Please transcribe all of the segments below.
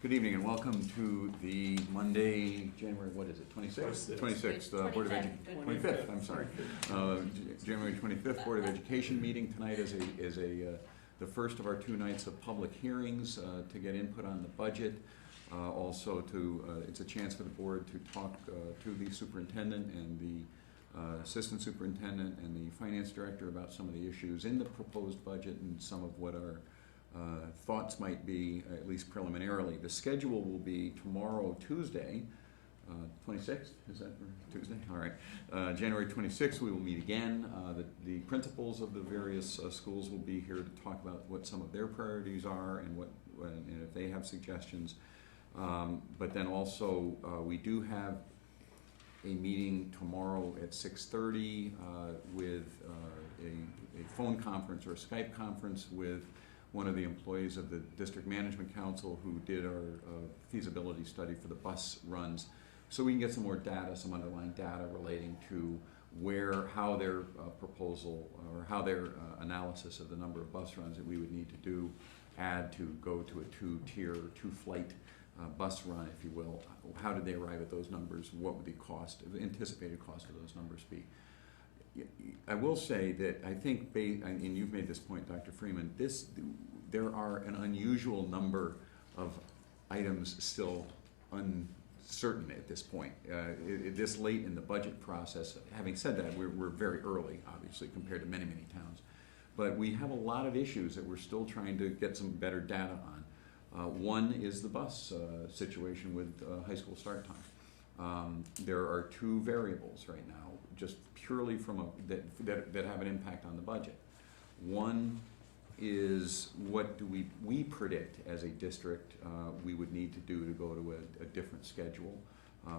Good evening and welcome to the Monday, January, what is it, 26th? 26th, Board of Education, 25th, I'm sorry. January 25th Board of Education meeting. Tonight is the first of our 2 nights of public hearings to get input on the budget. Also it's a chance for the board to talk to the superintendent and the assistant superintendent and the finance director about some of the issues in the proposed budget and some of what our thoughts might be, at least preliminarily. The schedule will be tomorrow, Tuesday, 26th, is that Tuesday? All right. January 26th, we will meet again. The principals of the various schools will be here to talk about what some of their priorities are and and if they have suggestions. But then also, we do have a meeting tomorrow at 6:30 with a phone conference or a Skype conference with one of the employees of the District Management Council who did our feasibility study for the bus runs, so we can get some more data, some underlying data relating to how their proposal or how their analysis of the number of bus runs that we would need to add to go to a 2-tier, 2-flight bus run, if you will. How did they arrive at those numbers? What would the anticipated cost of those numbers be? I will say that I think, and you've made this point, Dr. Freeman, there are an unusual number of items still uncertain at this point. This late in the budget process. Having said that, we're very early, obviously, compared to many, many towns. But we have a lot of issues that we're still trying to get some better data on. One is the bus situation with high school start time. There are 2 variables right now, just purely from that have an impact on the budget. One is what do we predict as a district we would need to do to go to a different schedule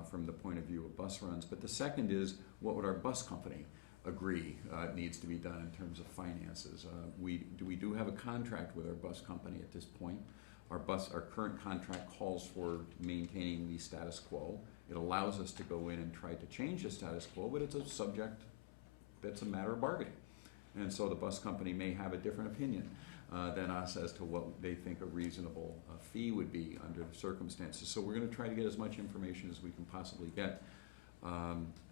from the point of view of bus runs. But the second is what would our bus company agree needs to be done in terms of finances. We do have a contract with our bus company at this point. Our current contract calls for maintaining the status quo. It allows us to go in and try to change the status quo, but it's a subject that's a matter of bargaining. And so the bus company may have a different opinion than us as to what they think a reasonable fee would be under the circumstances. So we're going to try to get as much information as we can possibly get,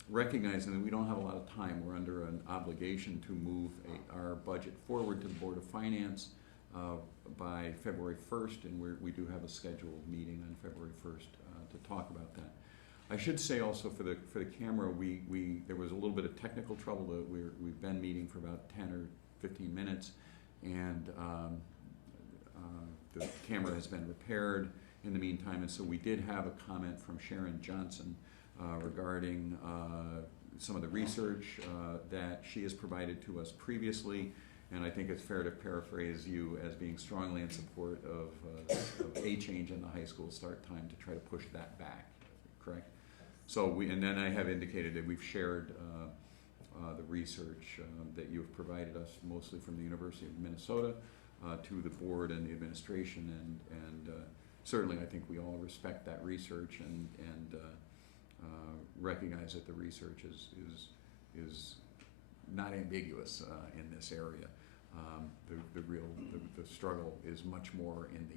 recognizing that we don't have a lot of time. We're under an obligation to move our budget forward to the Board of Finance by February 1st, and we do have a scheduled meeting on February 1st to talk about that. I should say also for the camera, there was a little bit of technical trouble. We've been meeting for about 10 or 15 minutes, and the camera has been repaired in the meantime. And so we did have a comment from Sharon Johnson regarding some of the research that she has provided to us previously. And I think it's fair to paraphrase you as being strongly in support of a change in the high school start time to try to push that back, correct? So and then I have indicated that we've shared the research that you have provided us, mostly from the University of Minnesota, to the board and the administration, and certainly I think we all respect that research and recognize that the research is not ambiguous in this area. The struggle is much more in the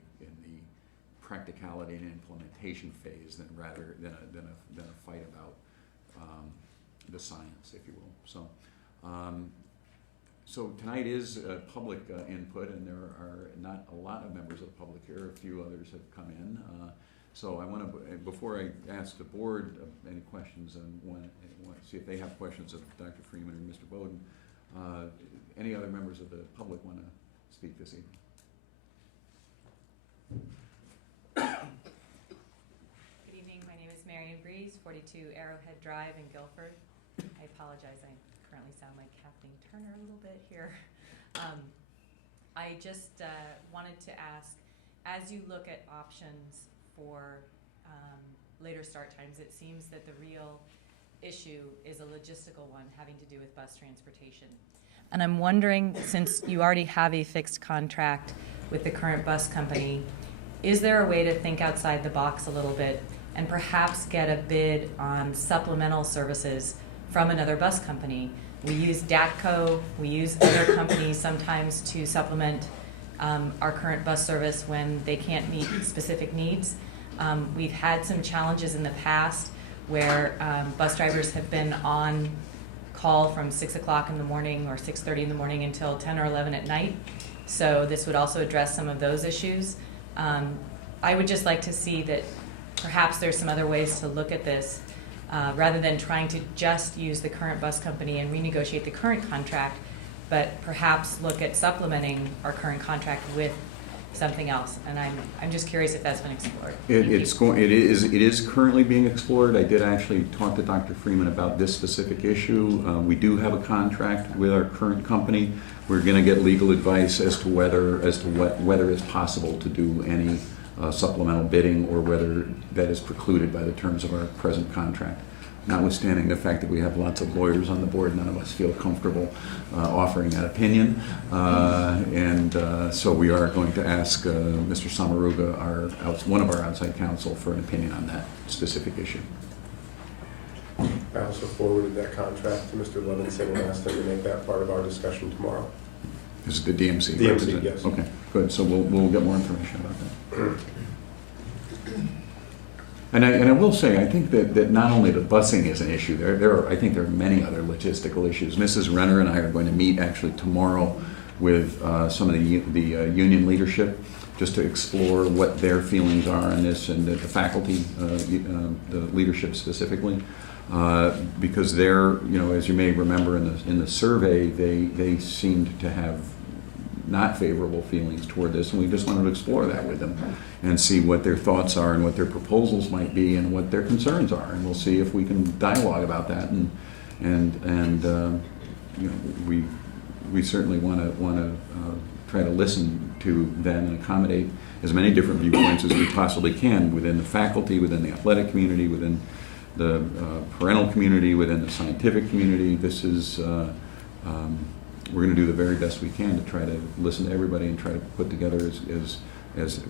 practicality and implementation phase than a fight about the science, if you will. So tonight is public input, and there are not a lot of members of the public here. A few others have come in. So I want to, before I ask the board any questions, and want to see if they have questions of Dr. Freeman or Mr. Bowden. Any other members of the public want to speak this evening? Good evening. My name is Marion Breeze, 42 Arrowhead Drive in Guilford. I apologize. I currently sound like Kathleen Turner a little bit here. I just wanted to ask, as you look at options for later start times, it seems that the real issue is a logistical one having to do with bus transportation. And I'm wondering, since you already have a fixed contract with the current bus company, is there a way to think outside the box a little bit and perhaps get a bid on supplemental services from another bus company? We use DATCO, we use other companies sometimes to supplement our current bus service when they can't meet specific needs. We've had some challenges in the past where bus drivers have been on call from 6 o'clock in the morning or 6:30 in the morning until 10 or 11 at night. So this would also address some of those issues. I would just like to see that perhaps there's some other ways to look at this rather than trying to just use the current bus company and renegotiate the current contract, but perhaps look at supplementing our current contract with something else. And I'm just curious if that's been explored. It is currently being explored. I did actually talk to Dr. Freeman about this specific issue. We do have a contract with our current company. We're going to get legal advice as to whether it's possible to do any supplemental bidding or whether that is precluded by the terms of our present contract. Notwithstanding the fact that we have lots of lawyers on the board, none of us feel comfortable offering that opinion. So we are going to ask Mr. Samaruga, one of our outside counsel, for an opinion on that specific issue. I also forwarded that contract to Mr. Levinson and asked him to make that part of our discussion tomorrow. This is the DMC. DMC, yes. Okay, good. So we'll get more information about that. And I will say, I think that not only the busing is an issue, I think there are many other logistical issues. Mrs. Renner and I are going to meet actually tomorrow with some of the union leadership just to explore what their feelings are on this, and the faculty, the leadership specifically. Because they're, as you may remember in the survey, they seemed to have not favorable feelings toward this, and we just wanted to explore that with them and see what their thoughts are and what their proposals might be and what their concerns are, and we'll see if we can dialogue about that. We certainly want to try to listen to them and accommodate as many different viewpoints as we possibly can within the faculty, within the athletic community, within the parental community, within the scientific community. This is we're going to do the very best we can to try to listen to everybody and try to put together as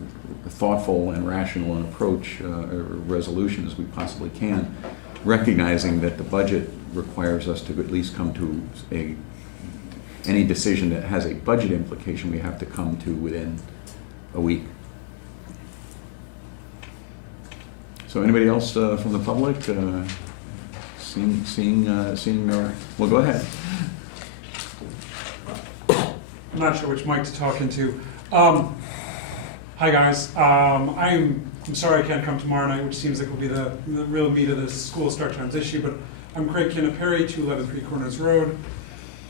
thoughtful and rational an approach or resolution as we possibly can, recognizing that the budget requires us to at least come to any decision that has a budget implication we have to come to within a week. So anybody else from the public? Well, go ahead. I'm not sure which mic to talk into. Hi guys. I'm sorry I can't come tomorrow night, which seems like will be the real meat of the school start times issue, but I'm Craig Kinnaperry, 211 Three Corners Road.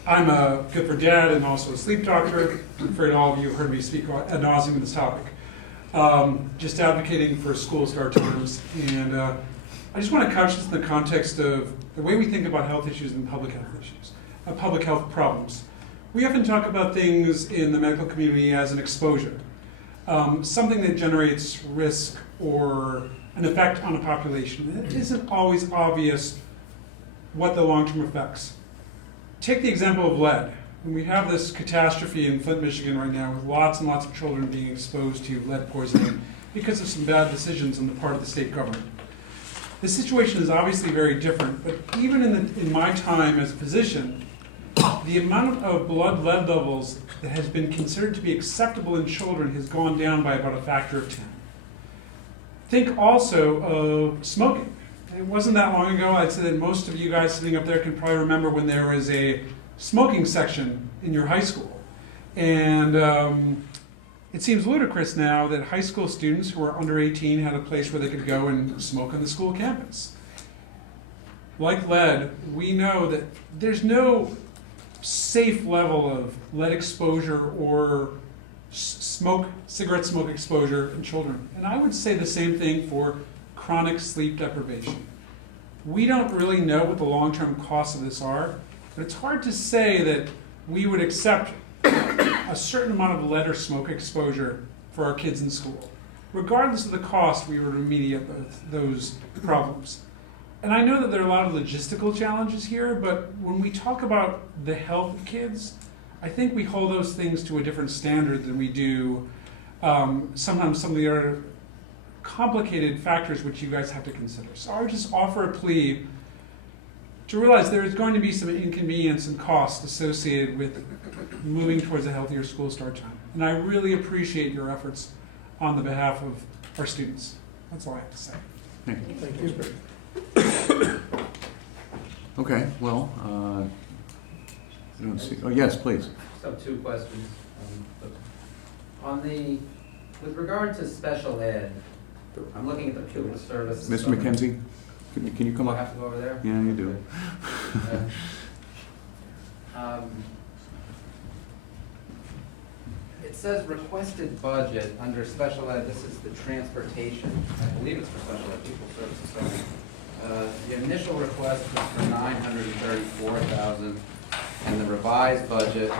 I'm a Guilford dad and also a sleep doctor. I'm afraid all of you heard me speak ad nauseum on this topic. Just advocating for school start times. And I just want to couch this in the context of the way we think about health issues and public health issues, public health problems. We often talk about things in the medical community as an exposure, something that generates risk or an effect on a population. It isn't always obvious what the long-term effects. Take the example of lead. And we have this catastrophe in Flint, Michigan right now with lots and lots of children being exposed to lead poisoning because of some bad decisions on the part of the state government. The situation is obviously very different, but even in my time as a physician, the amount of blood lead levels that has been considered to be acceptable in children has gone down by about a factor of 10. Think also of smoking. It wasn't that long ago, I'd say that most of you guys sitting up there can probably remember when there was a smoking section in your high school. And it seems ludicrous now that high school students who are under 18 had a place where they could go and smoke on the school campus. Like lead, we know that there's no safe level of lead exposure or cigarette smoke exposure in children. And I would say the same thing for chronic sleep deprivation. We don't really know what the long-term costs of this are, but it's hard to say that we would accept a certain amount of lead or smoke exposure for our kids in school. Regardless of the cost, we would remediate those problems. And I know that there are a lot of logistical challenges here, but when we talk about the health of kids, I think we hold those things to a different standard than we do sometimes some of the other complicated factors which you guys have to consider. So I would just offer a plea to realize there is going to be some inconvenience and cost associated with moving towards a healthier school start time. And I really appreciate your efforts on the behalf of our students. That's all I have to say. Thank you. Thank you. Okay, well, I don't see, oh, yes, please. Just have two questions. With regard to special ed, I'm looking at the pupil services. Mr. McKenzie, can you come Do I up? have to go over there? Yeah, you do. Okay. It says requested budget under special ed, this is the transportation, I believe it's for special ed, pupil services. So, the initial request was for $934,000, and the revised budget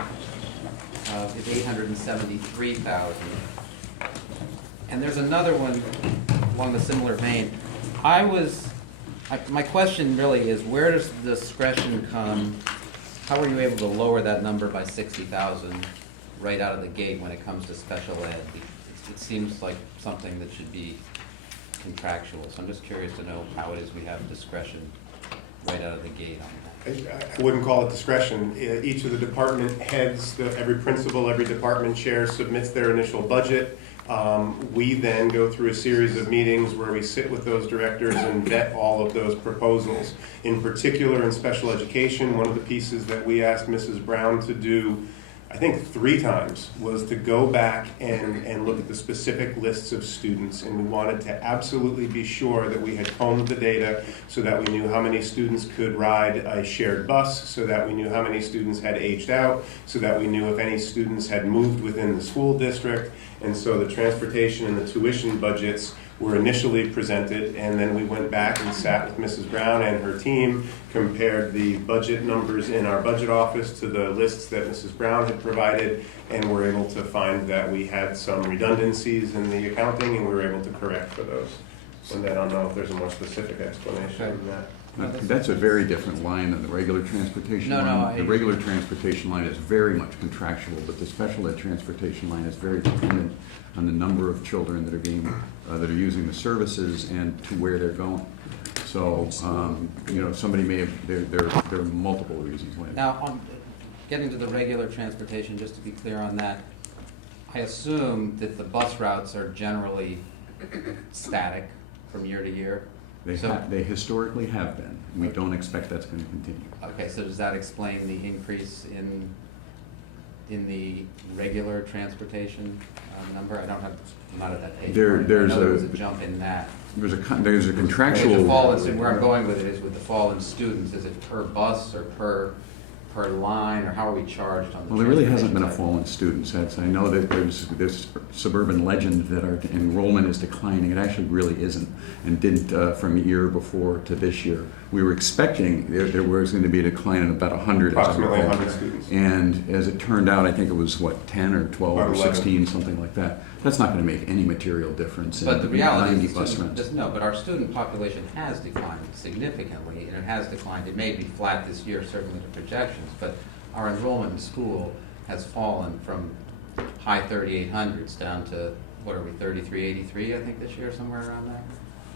is $873,000. And there's another one along the similar vein. My question really is, where does the discretion come? How were you able to lower that number by 60,000 right out of the gate when it comes to special ed? It seems like something that should be contractual, so I'm just curious to know how it is we have discretion right out of the gate on that. I wouldn't call it discretion. Each of the department heads, every principal, every department chair submits their initial budget. We then go through a series of meetings where we sit with those directors and vet all of those proposals. In particular, in special education, one of the pieces that we asked Mrs. Brown to do, I think 3 times, was to go back and look at the specific lists of students. And we wanted to absolutely be sure that we had combed the data so that we knew how many students could ride a shared bus, so that we knew how many students had aged out, so that we knew if any students had moved within the school district. And so the transportation and the tuition budgets were initially presented, and then we went back and sat with Mrs. Brown and her team, compared the budget numbers in our budget office to the lists that Mrs. Brown had provided, and were able to find that we had some redundancies in the accounting, and we were able to correct for those. And then I don't know if there's a more specific explanation than that. That's a very different line than the regular transportation line. The regular transportation line is very much contractual, but the special ed transportation line is very dependent on the number of children that are being, that are using the services and to where they're going. So, somebody may have, there are multiple reasons why. Now, on getting to the regular transportation, just to be clear on that, I assume that the bus routes are generally static from year to year? They historically have been. We don't expect that's going to continue. Okay, so does that explain the increase in the regular transportation number? I'm not at that page. There's a jump in that. There's a contractual. Where I'm going with it is with the fall in students. Is it per bus or per line, or how are we charged on the? Well, there really hasn't been a fall in students. I know that there's this suburban legend that our enrollment is declining. It actually really isn't, and didn't from the year before to this year. We were expecting there was going to be a decline in about 100. Approximately 100 students. And as it turned out, I think it was, 10 or 12 or 16, something like that. That's not going to make any material difference. But the reality is, but our student population has declined significantly, and it has declined. It may be flat this year, certainly the projections, but our enrollment in school has fallen from high 3,800s down to, 3,383, I think, this year, somewhere around there.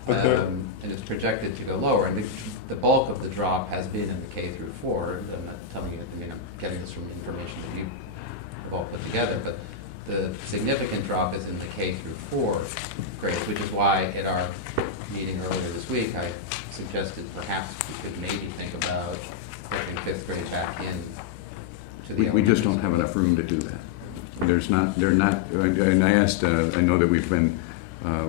Okay. And it's projected to go lower. And the bulk of the drop has been in the K through 4. I'm not telling you, I'm getting this from information that you have all put together, but the significant drop is in the K through 4 grades, which is why at our meeting earlier this week, I suggested perhaps we could maybe think about bringing 5th grade back in to the we just don't have enough room to do that. And I asked, I know that we've been,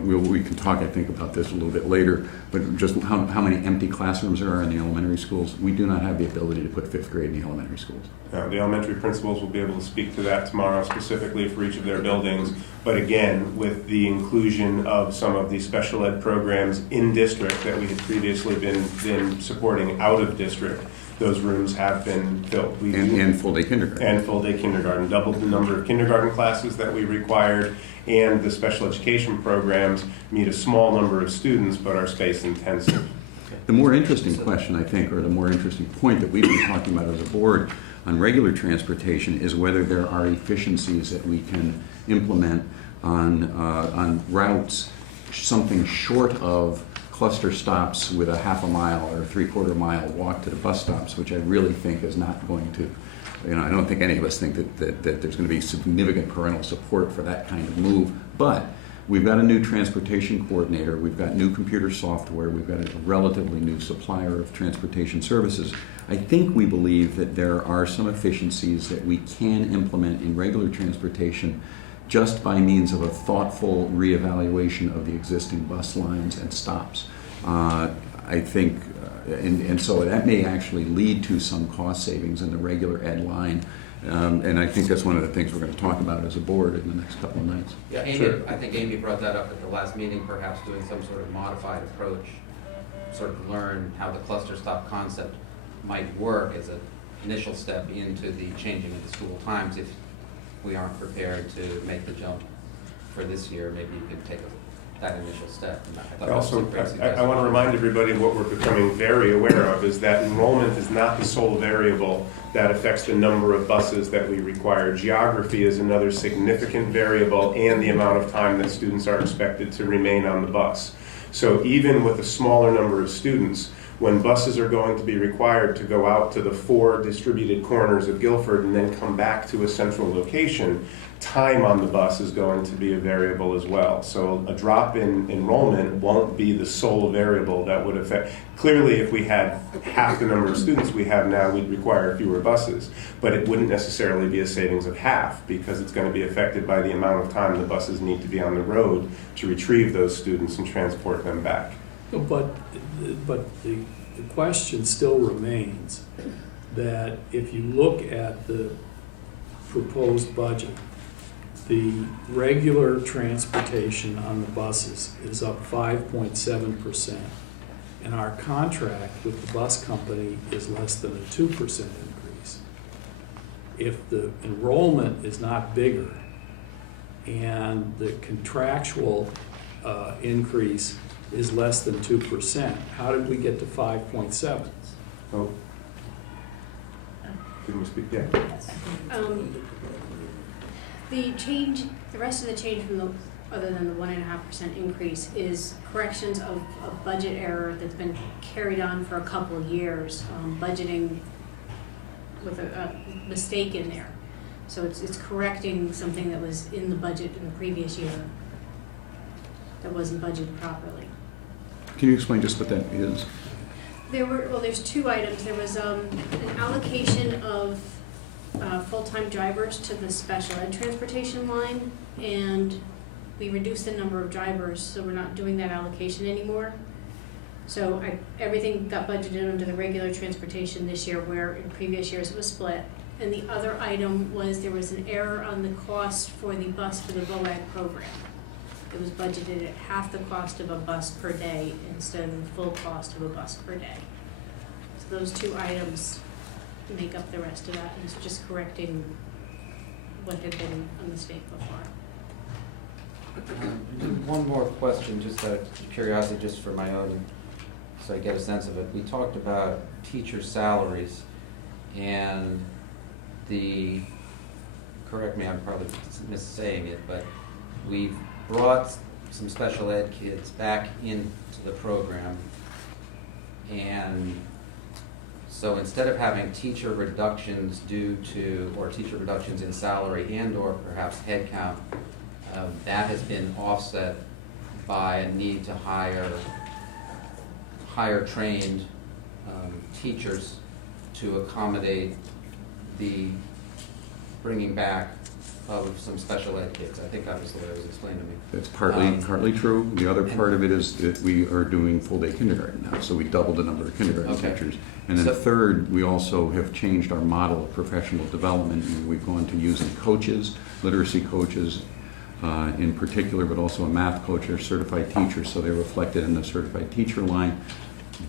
we can talk, I think, about this a little bit later, but just how many empty classrooms there are in the elementary schools. We do not have the ability to put 5th grade in the elementary schools. The elementary principals will be able to speak to that tomorrow specifically for each of their buildings. But again, with the inclusion of some of the special ed programs in district that we had previously been supporting out of district, those rooms have been filled. And full-day kindergarten. And full-day kindergarten, doubled the number of kindergarten classes that we required, and the special education programs meet a small number of students but are space intensive. The more interesting question, I think, or the more interesting point that we've been talking about as a board on regular transportation is whether there are efficiencies that we can implement on routes, something short of cluster stops with a half a mile or a 3/4 mile walk to the bus stops, which I really think is not going to I don't think any of us think that there's going to be significant parental support for that kind of move, but we've got a new transportation coordinator, we've got new computer software, we've got a relatively new supplier of transportation services. I think we believe that there are some efficiencies that we can implement in regular transportation just by means of a thoughtful reevaluation of the existing bus lines and stops. I think, and so that may actually lead to some cost savings in the regular ed line. And I think that's one of the things we're going to talk about as a board in the next couple of nights. Yeah, Amy, Sure. I think Amy brought that up at the last meeting, perhaps doing some sort of modified approach, sort of learn how the cluster stop concept might work as an initial step into the changing of the school times. If we aren't prepared to make the jump for this year, maybe you can take that initial step. And I thought that was a Also, great I suggestion. want to remind everybody what we're becoming very aware of is that enrollment is not the sole variable that affects the number of buses that we require. Geography is another significant variable, and the amount of time that students are expected to remain on the bus. So even with a smaller number of students, when buses are going to be required to go out to the 4 distributed corners of Guilford and then come back to a central location, time on the bus is going to be a variable as well. So a drop in enrollment won't be the sole variable that would affect. Clearly, if we had half the number of students we have now, we'd require fewer buses. But it wouldn't necessarily be a savings of half, because it's going to be affected by the amount of time the buses need to be on the road to retrieve those students and transport them back. But the question still remains that if you look at the proposed budget, the regular transportation on the buses is up 5.7%, and our contract with the bus company is less than a 2% increase. If the enrollment is not bigger and the contractual increase is less than 2%, how did we get to 5.7? Oh. Can we speak? Yeah. The change, the rest of the change from the, other than the 1.5% increase, is corrections of a budget error that's been carried on for a couple of years, budgeting with a mistake in there. So it's correcting something that was in the budget in the previous year that wasn't budgeted properly. Can you explain just what that is? There's 2 items. There was an allocation of full-time drivers to the special ed transportation line, and we reduced the number of drivers, so we're not doing that allocation anymore. So everything got budgeted under the regular transportation this year, where in previous years it was split. And the other item was there was an error on the cost for the bus for the BOE program. It was budgeted at half the cost of a bus per day instead of the full cost of a bus per day. So those 2 items make up the rest of that, and it's just correcting what had been a mistake before. One more question, just out of curiosity, just for my own, so I get a sense of it. We talked about teacher salaries and correct me, I'm probably missaying it, but we've brought some special ed kids back into the program, and so instead of having teacher reductions or teacher reductions in salary and or perhaps headcount, that has been offset by a need to hire trained teachers to accommodate the bringing back of some special ed kids. I think that was the way it was explained to me. That's partly true. The other part of it is that we are doing full-day kindergarten now, so we doubled the number of kindergarten Okay. teachers. And then third, we also have changed our model of professional development, and we've gone to using coaches, literacy coaches in particular, but also a math coach or certified teachers, so they're reflected in the certified teacher line,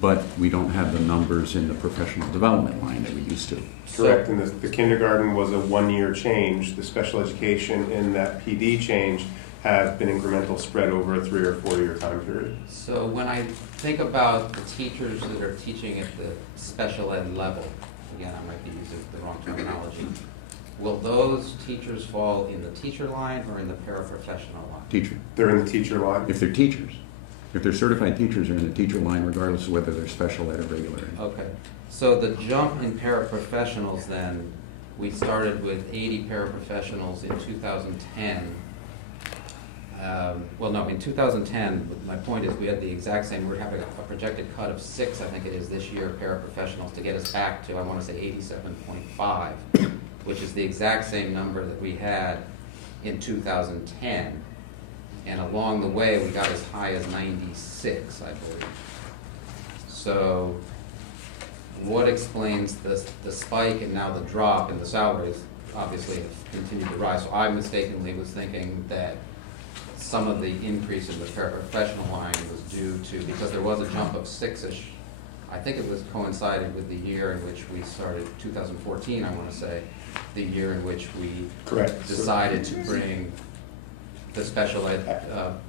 but we don't have the numbers in the professional development line that we used to. Correct, and the kindergarten was a 1-year change. The special education and that PD change have been incremental, spread over a 3 or 4 year time period. So when I think about the teachers that are teaching at the special ed level, again, I might be using the wrong terminology, will those teachers fall in the teacher line or in the paraprofessional line? Teacher, They're in the teacher line. if they're teachers. If they're certified teachers, they're in the teacher line regardless of whether they're special ed or regular ed. Okay, so the jump in paraprofessionals then we started with 80 paraprofessionals in 2010. Well, no, in 2010, my point is we had the exact same, we're having a projected cut of 6, I think it is this year, paraprofessionals to get us back to, I want to say 87.5, which is the exact same number that we had in 2010. And along the way, we got as high as 96, I believe. So what explains the spike and now the drop in the salaries obviously have continued to rise. So I mistakenly was thinking that some of the increase in the paraprofessional line was due to, because there was a jump of 6-ish, I think it was coincided with the year in which we started, 2014, I want to say, the year in which we Correct. decided to bring the special ed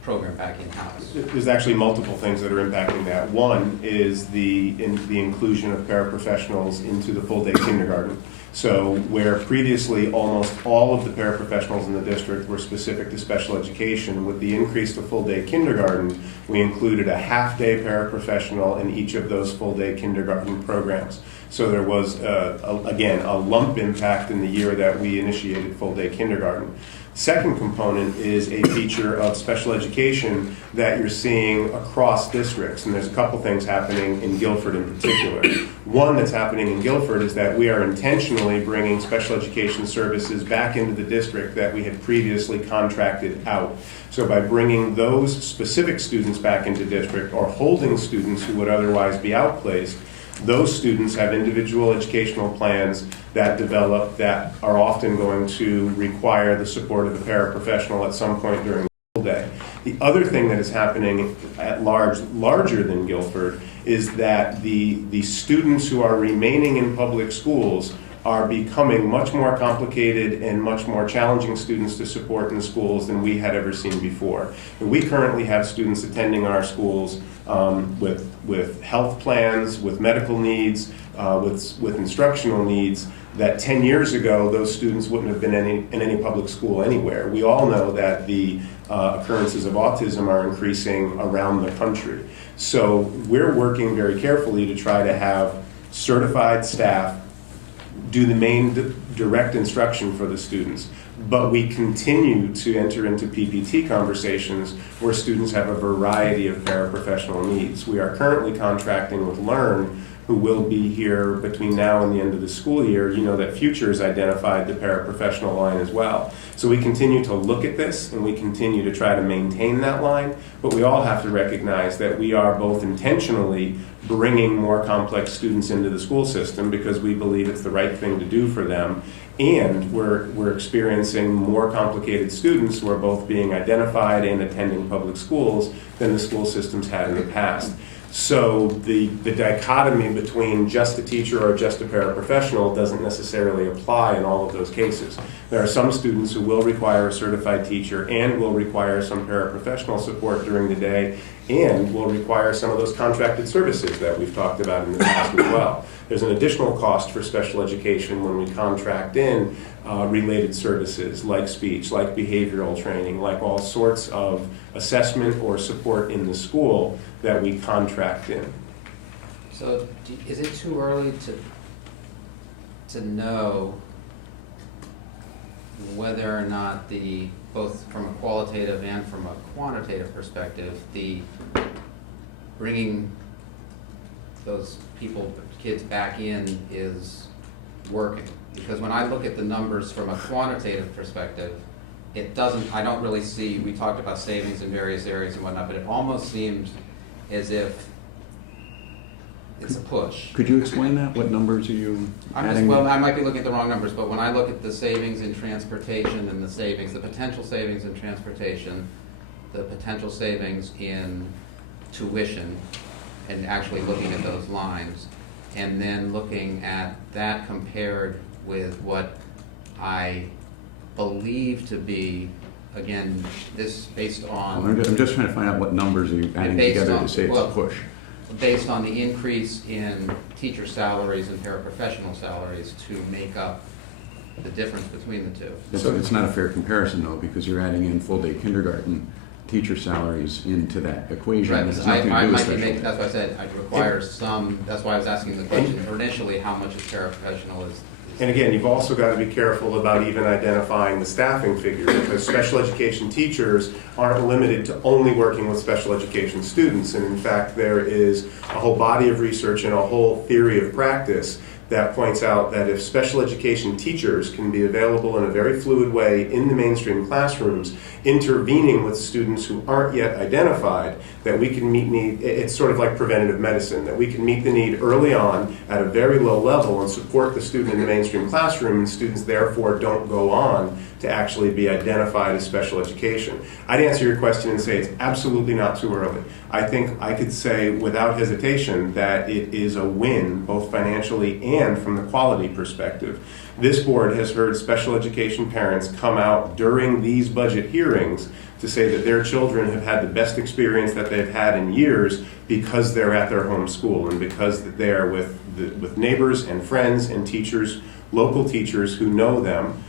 program back in-house. There's actually multiple things that are impacting that. One is the inclusion of paraprofessionals into the full-day kindergarten. So where previously almost all of the paraprofessionals in the district were specific to special education, with the increase to full-day kindergarten, we included a half-day paraprofessional in each of those full-day kindergarten programs. So there was, again, a lump impact in the year that we initiated full-day kindergarten. Second component is a feature of special education that you're seeing across districts, and there's a couple things happening in Guilford in particular. One that's happening in Guilford is that we are intentionally bringing special education services back into the district that we had previously contracted out. So by bringing those specific students back into district, or holding students who would otherwise be outplaced, those students have individual educational plans that develop that are often going to require the support of a paraprofessional at some point during the school day. The other thing that is happening at larger than Guilford, is that the students who are remaining in public schools are becoming much more complicated and much more challenging students to support in the schools than we had ever seen before. And we currently have students attending our schools with health plans, with medical needs, with instructional needs, that 10 years ago those students wouldn't have been in any public school anywhere. We all know that the occurrences of autism are increasing around the country. So we're working very carefully to try to have certified staff do the main direct instruction for the students. But we continue to enter into PPT conversations where students have a variety of paraprofessional needs. We are currently contracting with Learn, who will be here between now and the end of the school year. You know that Futures identified the paraprofessional line as well. So we continue to look at this, and we continue to try to maintain that line, but we all have to recognize that we are both intentionally bringing more complex students into the school system because we believe it's the right thing to do for them, and we're experiencing more complicated students who are both being identified and attending public schools than the school systems had in the past. So the dichotomy between just a teacher or just a paraprofessional doesn't necessarily apply in all of those cases. There are some students who will require a certified teacher and will require some paraprofessional support during the day, and will require some of those contracted services that we've talked about in the past as well. There's an additional cost for special education when we contract in related services like speech, like behavioral training, like all sorts of assessment or support in the school that we contract in. So is it too early to know whether or not both from a qualitative and from a quantitative perspective, the bringing those kids back in is working? Because when I look at the numbers from a quantitative perspective, I don't really see, we talked about savings in various areas and whatnot, but it almost seems as if it's a push. Could you explain that? What numbers are you adding? Well, I might be looking at the wrong numbers, but when I look at the savings in transportation and the potential savings in transportation, the potential savings in tuition, and actually looking at those lines, and then looking at that compared with what I believe to be, again, this based on... I'm just trying to find out what numbers are you adding together to say it's a push. Based on the increase in teacher salaries and paraprofessional salaries to make up the difference between the two. It's not a fair comparison, though, because you're adding in full-day kindergarten teacher salaries into that equation. Right, It's I nothing to do might with be special making, that's why I said I'd require some, that's why I was asking the question initially, how much is paraprofessional is And again, you've also got to be careful about even identifying the staffing figure, because special education teachers aren't limited to only working with special education students. And in fact, there is a whole body of research and a whole theory of practice that points out that if special education teachers can be available in a very fluid way in the mainstream classrooms, intervening with students who aren't yet identified, that we can meet need. It's sort of like preventative medicine, that we can meet the need early on at a very low level and support the student in the mainstream classroom, and students therefore don't go on to actually be identified as special education. I'd answer your question and say it's absolutely not too early. I think I could say without hesitation that it is a win, both financially and from the quality perspective. This board has heard special education parents come out during these budget hearings to say that their children have had the best experience that they've had in years because they're at their home school and because they're with neighbors and friends and teachers, local teachers who know them.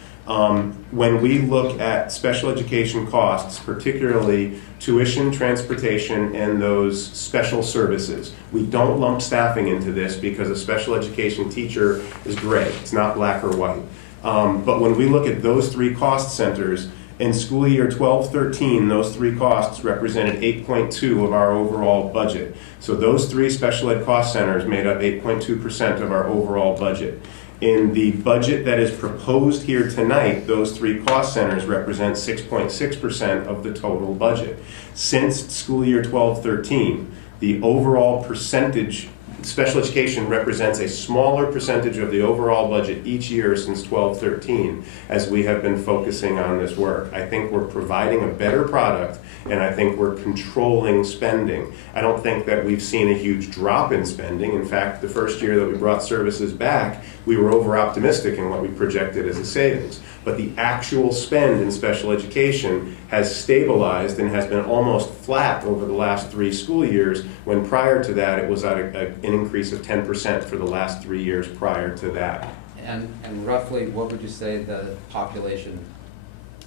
When we look at special education costs, particularly tuition, transportation, and those special services, we don't lump staffing into this because a special education teacher is gray. It's not black or white. But when we look at those three cost centers, in school year 12-13, those three costs represented 8.2% of our overall budget. So those three special ed cost centers made up 8.2% of our overall budget. In the budget that is proposed here tonight, those three cost centers represent 6.6% of the total budget. Since school year 12-13, the overall percentage, special education represents a smaller percentage of the overall budget each year since 12-13 as we have been focusing on this work. I think we're providing a better product, and I think we're controlling spending. I don't think that we've seen a huge drop in spending. In fact, the first year that we brought services back, we were over optimistic in what we projected as a savings. But the actual spend in special education has stabilized and has been almost flat over the last 3 school years, when prior to that it was at an increase of 10% for the last 3 years prior to that. And roughly, what would you say the population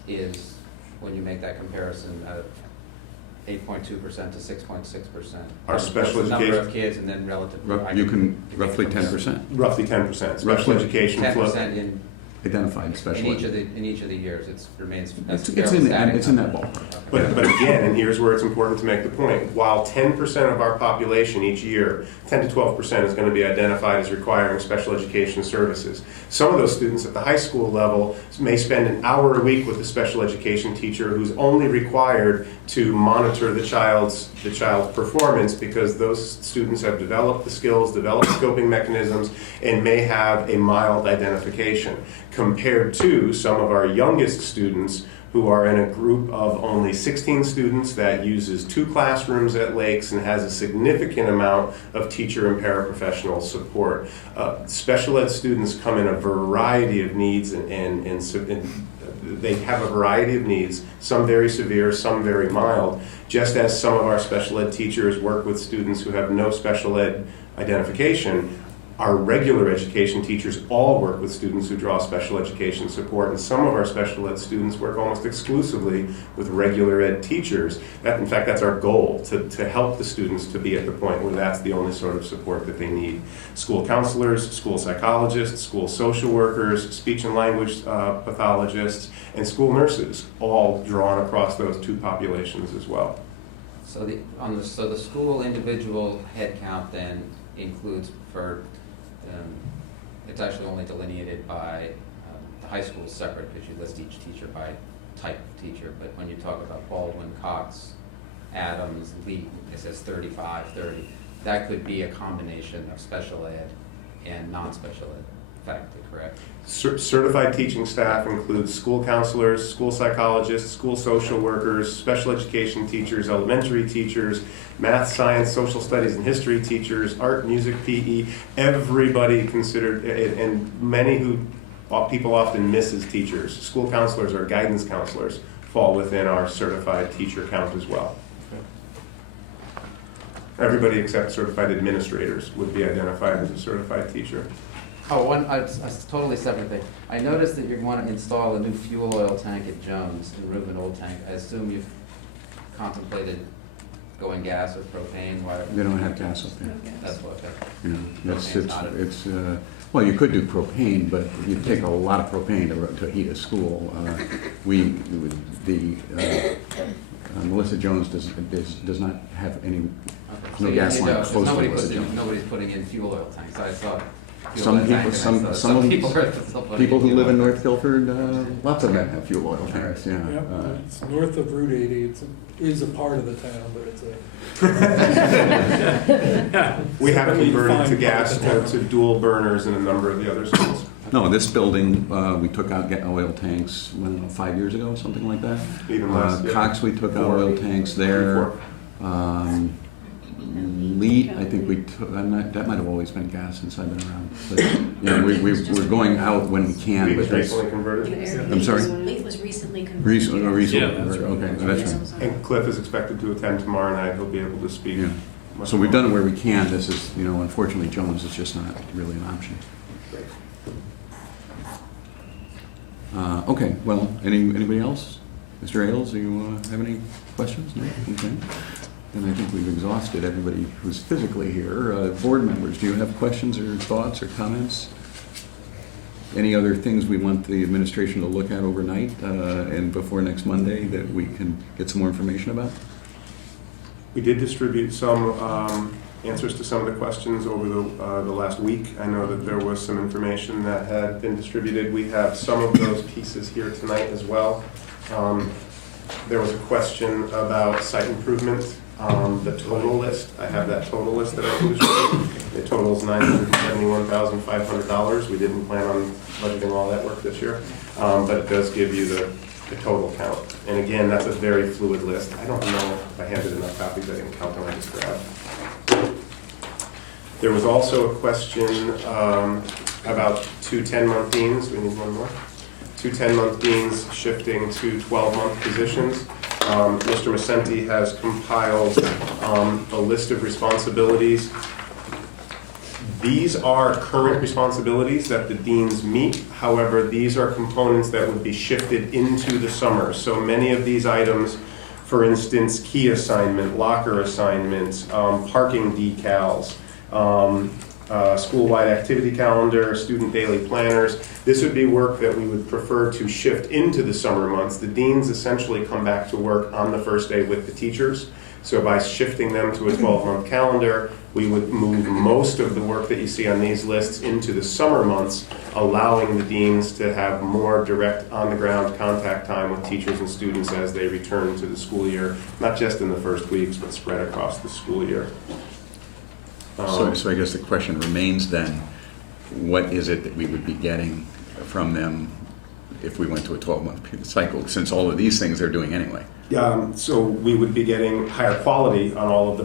is when you make that comparison of 8.2% to 6.6%? Our special Number education, of kids and then relative. You can, roughly 10%. roughly 10%. Special Roughly education flow. 10% in Identified special ed. in each of the years. It remains. It's fairly in static. that ballpark. But again, and here's where it's important to make the point, while 10% of our population each year, 10 to 12% is going to be identified as requiring special education services. Some of those students at the high school level may spend an hour a week with a special education teacher who's only required to monitor the child's performance, because those students have developed the skills, developed scoping mechanisms, and may have a mild identification, compared to some of our youngest students who are in a group of only 16 students that uses 2 classrooms at Lakes and has a significant amount of teacher and paraprofessional support. Special ed students come in a variety of needs, and they have a variety of needs, some very severe, some very mild, just as some of our special ed teachers work with students who have no special ed identification. Our regular education teachers all work with students who draw special education support, and some of our special ed students work almost exclusively with regular ed teachers. In fact, that's our goal, to help the students to be at the point where that's the only sort of support that they need. School counselors, school psychologists, school social workers, speech and language pathologists, and school nurses, all drawn across those 2 populations as well. So the school individual head count then includes for. It's actually only delineated by the high school is separate because you list each teacher by type of teacher. But when you talk about Baldwin, Cox, Adams, Lee, it says 35, 30. That could be a combination of special ed and non-special ed faculty, correct? Certified teaching staff includes school counselors, school psychologists, school social workers, special education teachers, elementary teachers, math, science, social studies, and history teachers, art, music, PE, everybody considered, and many who people often miss as teachers. School counselors or guidance counselors fall within our certified teacher count as well. Everybody except certified administrators would be identified as a certified teacher. Oh, a totally separate thing. I noticed that you want to install a new fuel oil tank at Jones and remove an old tank. I assume you've contemplated going gas or propane? They don't have gas up there. That's what, okay. You know, Well, you could do propane, but you'd take a lot of propane to heat a school. Melissa Jones does not have any, no gas line close to Melissa Jones. Nobody's putting in fuel oil tanks. I saw fuel Some oil people, tank and I saw some people are still putting people who fuel live in oil North Guilford, lots of them have fuel oil tanks, yeah. Yep, it's north of Route 80, is a part of the town, but it's a. We have Certainly converted to defined gas part of the to town. dual burners in a number of the other schools. No, this building, we took out oil tanks, I don't know, 5 years ago, something like that. Even less, yeah. Cox, we took out 4. oil tanks there. Lee, I think we took, that might have always been gas since I've been around. But, you know, we're going out when we can, Leaf but was that's. recently converted, I'm sorry? Leaf was recently converted. Recently, Yeah, that's right. okay, that's right. and Cliff is expected to attend tomorrow night, he'll be able to speak. Yeah. much So we've more. done it where we can, this is, you know, unfortunately Jones is just not really an option. Okay, well, anybody else? Mr. Ailes, do you have any questions? No? Okay. And I think we've exhausted everybody who's physically here. Board members, do you have questions or thoughts or comments? Any other things we want the administration to look at overnight and before next Monday that we can get some more information about? We did distribute some answers to some of the questions over the last week. I know that there was some information that had been distributed. We have some of those pieces here tonight as well. There was a question about site improvement, the total list. I have that total list that I can distribute. It totals $971,500. We didn't plan on budgeting all that work this year, but it does give you the total count. And again, that's a very fluid list. I don't know if I handed enough copies. I didn't count them, I just grabbed. There was also a question about 2 10-month deans. We need one more. 2 10-month deans shifting to 12-month positions. Mr. Macenti has compiled a list of responsibilities. These are current responsibilities that the deans meet. However, these are components that would be shifted into the summer. So many of these items, for instance, key assignment, locker assignments, parking decals, school-wide activity calendar, student daily planners. This would be work that we would prefer to shift into the summer months. The deans essentially come back to work on the first day with the teachers. So by shifting them to a 12-month calendar, we would move most of the work that you see on these lists into the summer months, allowing the deans to have more direct on-the-ground contact time with teachers and students as they return to the school year, not just in the first weeks, but spread across the school year. So I guess the question remains then, what is it that we would be getting from them if we went to a 12-month cycle, since all of these things they're doing anyway? So we would be getting higher quality on all of the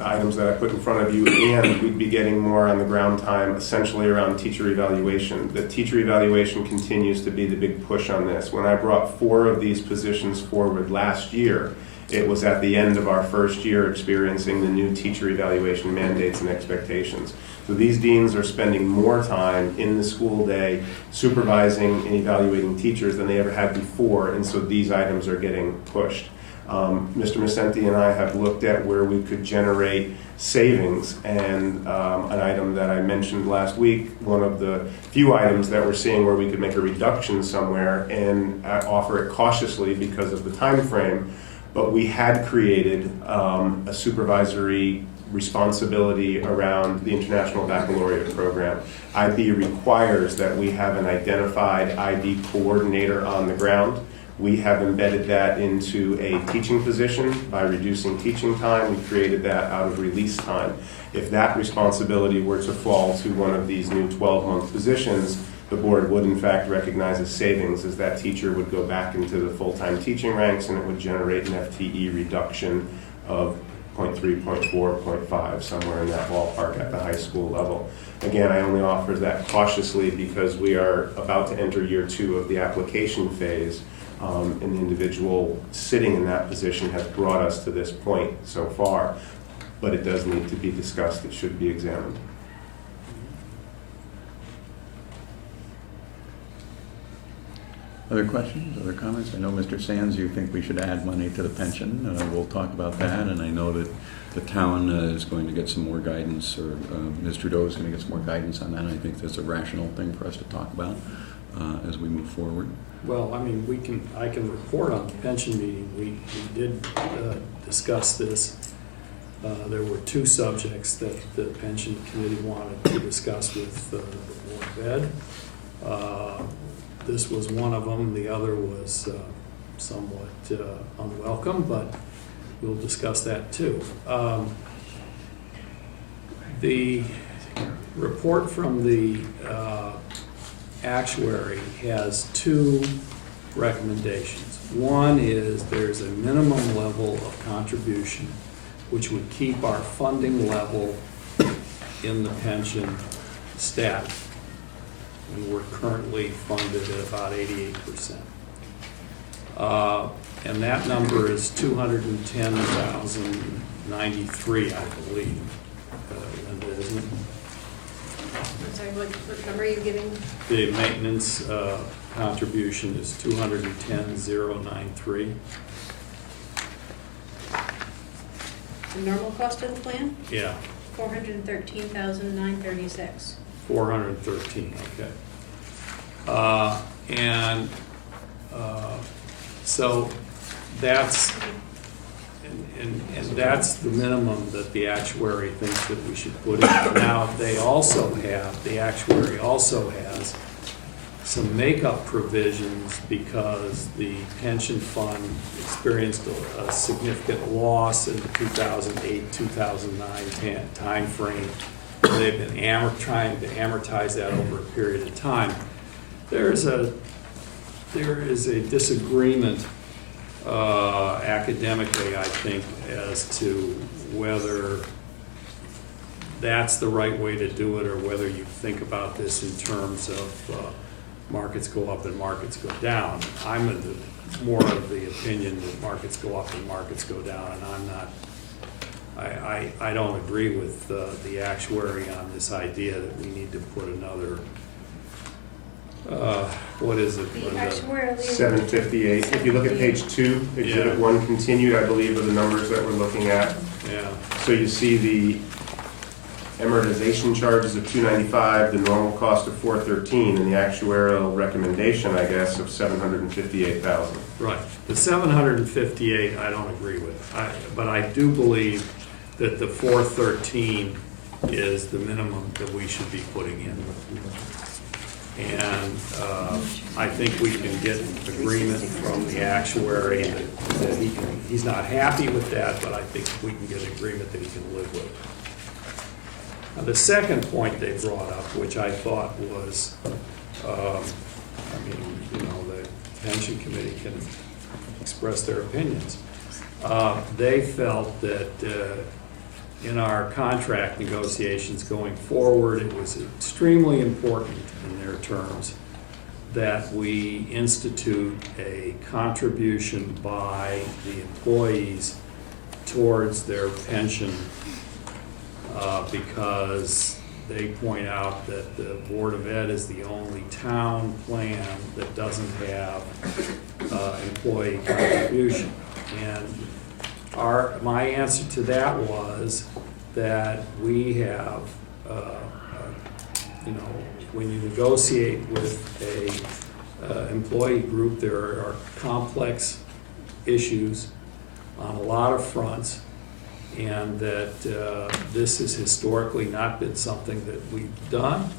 items that I put in front of you, and we'd be getting more on the ground time, essentially around teacher evaluation. The teacher evaluation continues to be the big push on this. When I brought 4 of these positions forward last year, it was at the end of our first year experiencing the new teacher evaluation mandates and expectations. So these deans are spending more time in the school day supervising and evaluating teachers than they ever had before, and so these items are getting pushed. Mr. Macenti and I have looked at where we could generate savings, and an item that I mentioned last week, one of the few items that we're seeing where we could make a reduction somewhere and offer it cautiously because of the time frame, but we had created a supervisory responsibility around the International Baccalaureate program. IB requires that we have an identified IB coordinator on the ground. We have embedded that into a teaching position by reducing teaching time. We created that out of release time. If that responsibility were to fall to one of these new 12-month positions, the board would in fact recognize as savings, as that teacher would go back into the full-time teaching ranks, and it would generate an FTE reduction of 0.3, 0.4, 0.5, somewhere in that ballpark at the high school level. Again, I only offer that cautiously because we are about to enter year 2 of the application phase, and the individual sitting in that position has brought us to this point so far, but it does need to be discussed. It should be examined. Other questions, other comments? I know, Mr. Sands, you think we should add money to the pension. We'll talk about that, and I know that the town is going to get some more guidance, or Ms. Trudeau is going to get some more guidance on that. I think that's a rational thing for us to talk about as we move forward. Well, I mean, I can report on the pension meeting. We did discuss this. There were two subjects that the pension committee wanted to discuss with the Board of Ed. This was one of them. The other was somewhat unwelcome, but we'll discuss that too. The report from the actuary has two recommendations. One is there's a minimum level of contribution which would keep our funding level in the pension static. And we're currently funded at about 88%. And that number is $210,093, I believe, Linda, isn't it? I'm sorry, what number are you giving? The maintenance contribution is $210,093. The normal cost of the plan? Yeah, $413,936. 413, okay. So that's, and that's the minimum that the actuary thinks that we should put in. Now, the actuary also has some makeup provisions because the pension fund experienced a significant loss in the 2008-2009 time frame. They've been trying to amortize that over a period of time. There is a disagreement academically, I think, as to whether that's the right way to do it, or whether you think about this in terms of markets go up and markets go down. I'm in more of the opinion that markets go up and markets go down, and I'm not. I don't agree with the actuary on this idea that we need to put another. What is it? The actuarially. 758. If you look at page 2, Exhibit 1 continued, I believe, are the numbers that we're looking at. Yeah. So you see the amortization charges of $295, the normal cost of $413, and the actuarial recommendation, I guess, of $758,000. Right. The 758 I don't agree with. But I do believe that the 413 is the minimum that we should be putting in. And I think we can get agreement from the actuary that he's not happy with that, but I think we can get agreement that he can live with. Now, the second point they brought up, which I thought was, the pension committee can express their opinions. They felt that in our contract negotiations going forward, it was extremely important in their terms that we institute a contribution by the employees towards their pension because they point out that the Board of Ed is the only town plan that doesn't have employee contribution. And my answer to that was that we have, when you negotiate with a employee group, there are complex issues on a lot of fronts, and that this has historically not been something that we've done,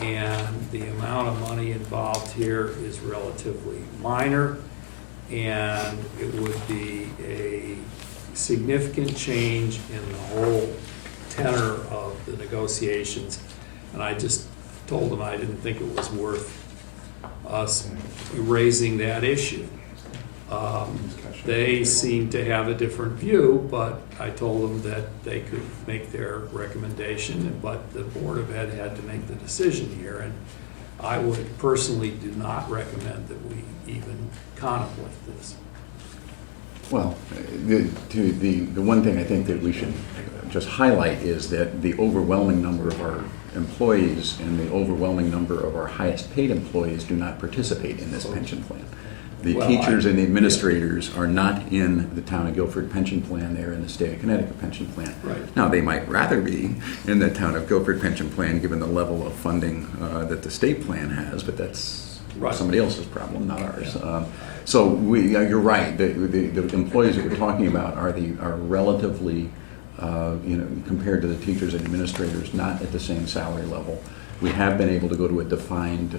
and the amount of money involved here is relatively minor, and it would be a significant change in the whole tenor of the negotiations. And I just told them I didn't think it was worth us raising that issue. They seemed to have a different view, but I told them that they could make their recommendation, but the Board of Ed had to make the decision here. And I would personally do not recommend that we even contemplate this. Well, the one thing I think that we should just highlight is that the overwhelming number of our employees and the overwhelming number of our highest paid employees do not participate in this pension plan. The Well, teachers and the administrators are not in the town of Guilford pension plan, they're in the state of Connecticut pension plan. Right. Now, they might rather be in the town of Guilford pension plan, given the level of funding that the state plan has, but that's Right. somebody else's problem, not ours. Yeah. So you're right, the employees that we're talking about are relatively, compared to the teachers and administrators, not at the same salary level. We have been able to go to a defined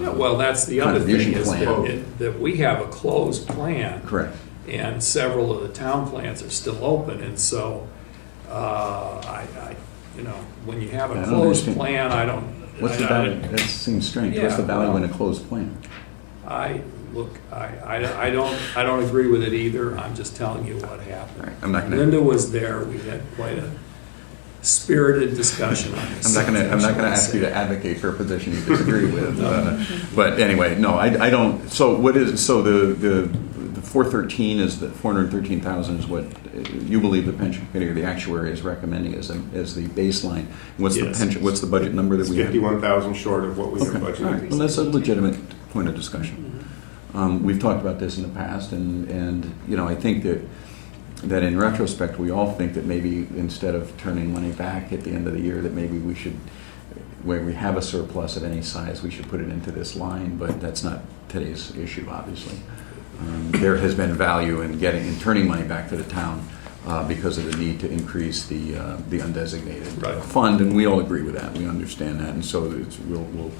Yeah, well, that's the other thing, contribution is plan. that we have a closed plan. Correct. And several of the town plans are still open, and so, when you have I a don't closed understand. plan, I don't. What's the value? That seems strange. What's the Yeah, value in a well- closed plan? I don't agree with it either, I'm just telling you what All happened. right, I'm not gonna. Linda was there, we had quite a spirited discussion on this. I'm not gonna ask you to advocate for a position you disagree with. But anyway, no, I don't. So the 413 is the 413,000 is what you believe the pension committee or the actuary is recommending as the baseline. What's the Yes. pension? What's the budget number that It's we have? 51,000 short of what we have Okay, all budgeted. right. Well, that's a legitimate point of discussion. We've talked about this in the past, and I think that in retrospect, we all think that maybe instead of turning money back at the end of the year, that maybe we should, where we have a surplus of any size, we should put it into this line, but that's not today's issue, obviously. There has been value in turning money back to the town because of the need to increase the undesignated Right. fund, and we all agree with that. We understand that, and so we'll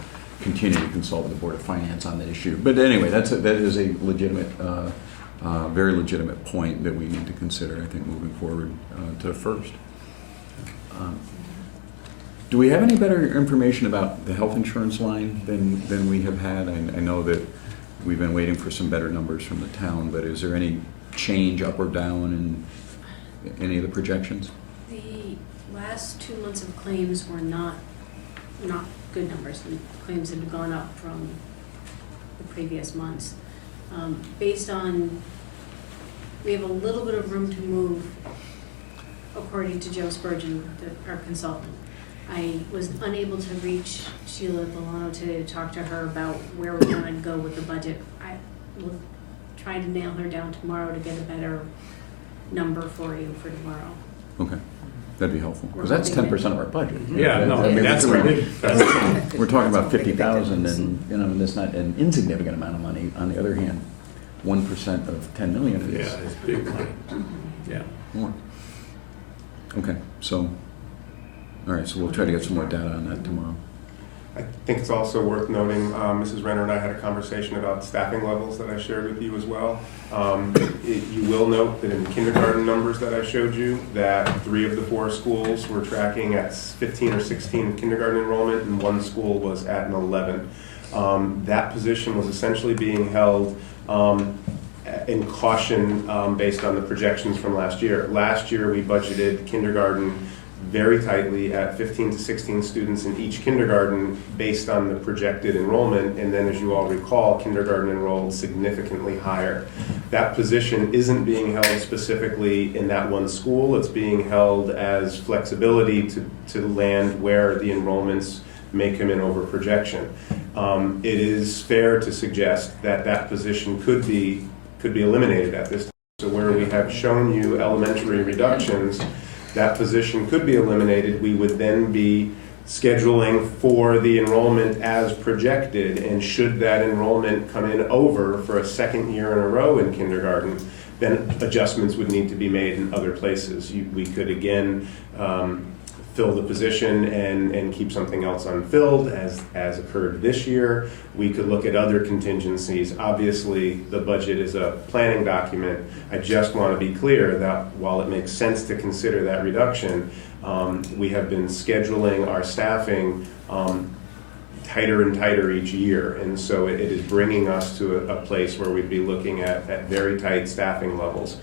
continue to consult with the Board of Finance on the issue. But anyway, that is a legitimate, very legitimate point that we need to consider, I think, moving forward to the first. Do we have any better information about the health insurance line than we have had? I know that we've been waiting for some better numbers from the town, but is there any change up or down in any of the projections? The last 2 months of claims were not good numbers. The claims had gone up from the previous months. Based on, we have a little bit of room to move, according to Joe Spurgeon, our consultant. I was unable to reach Sheila Bolano today to talk to her about where we want to go with the budget. I will try to nail her down tomorrow to get a better number for you for tomorrow. Okay, that'd be helpful, because that's 10% of our budget. Yeah, no, I mean, that's we're- right. We're talking about 50,000, and that's not an insignificant amount of money. On the other hand, 1% of 10 million Yeah, is it's big money, yeah. more. Okay, so, all right, so we'll try to get some more data on that tomorrow. I think it's also worth noting, Mrs. Renner and I had a conversation about staffing levels that I shared with you as well. You will note that in the kindergarten numbers that I showed you, that 3 of the 4 schools were tracking at 15 or 16 kindergarten enrollment, and 1 school was at an 11. That position was essentially being held in caution based on the projections from last year. Last year, we budgeted kindergarten very tightly at 15 to 16 students in each kindergarten based on the projected enrollment, and then as you all recall, kindergarten enrolled significantly higher. That position isn't being held specifically in that one school, it's being held as flexibility to land where the enrollments may come in over projection. It is fair to suggest that that position could be eliminated at this time. So where we have shown you elementary reductions, that position could be eliminated. We would then be scheduling for the enrollment as projected, and should that enrollment come in over for a second year in a row in kindergarten, then adjustments would need to be made in other places. We could again fill the position and keep something else unfilled, as occurred this year. We could look at other contingencies. Obviously, the budget is a planning document. I just want to be clear that while it makes sense to consider that reduction, we have been scheduling our staffing tighter and tighter each year. And so it is bringing us to a place where we'd be looking at very tight staffing levels.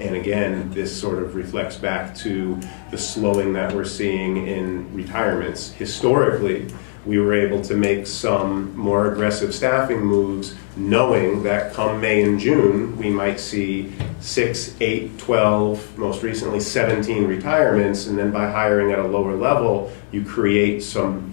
And again, this sort of reflects back to the slowing that we're seeing in retirements. Historically, we were able to make some more aggressive staffing moves, knowing that come May and June, we might see 6, 8, 12, most recently 17 retirements, and then by hiring at a lower level, you create some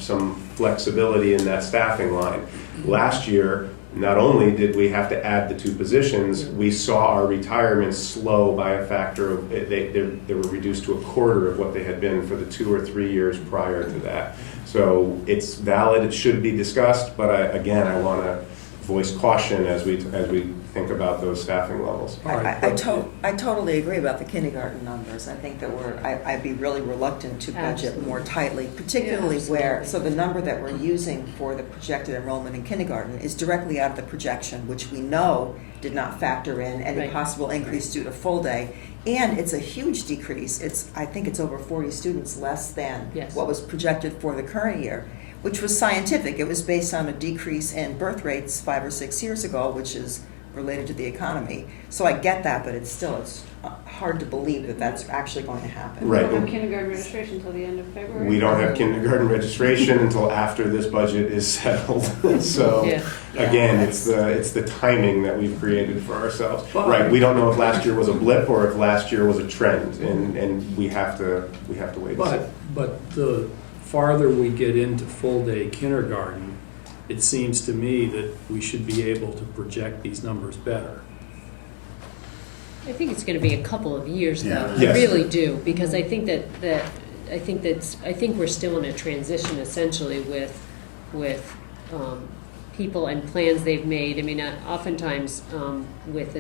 flexibility in that staffing line. Last year, not only did we have to add the 2 positions, we saw our retirements slow by a factor of, they were reduced to a quarter of what they had been for the 2 or 3 years prior to that. So it's valid, it should be discussed, but I want to voice caution as we think about those staffing levels. I totally agree about the kindergarten numbers. I think that I'd be really reluctant to budget more tightly, particularly so the number that we're using for the projected enrollment in kindergarten is directly out of the projection, which we know did not factor in any possible increase due to full day. And it's a huge decrease. I think it's over 40 students less than what was projected for the current year, which was scientific. It was based on a decrease in birth rates 5 or 6 years ago, which is related to the economy. So I get that, but it's hard to believe that that's actually going to happen. Right. We don't have kindergarten registration until the end of February. We don't have kindergarten registration until after this budget is settled. So again, it's the timing that we've created for ourselves. Right. We don't know if last year was a blip or if last year was a trend, and we have to wait and see. But the farther we get into full day kindergarten, it seems to me that we should be able to project these numbers better. I think it's going to be a couple of years, though. Yeah. Yes. I really do, because I think I think we're still in a transition essentially with people and plans they've made. I mean, oftentimes with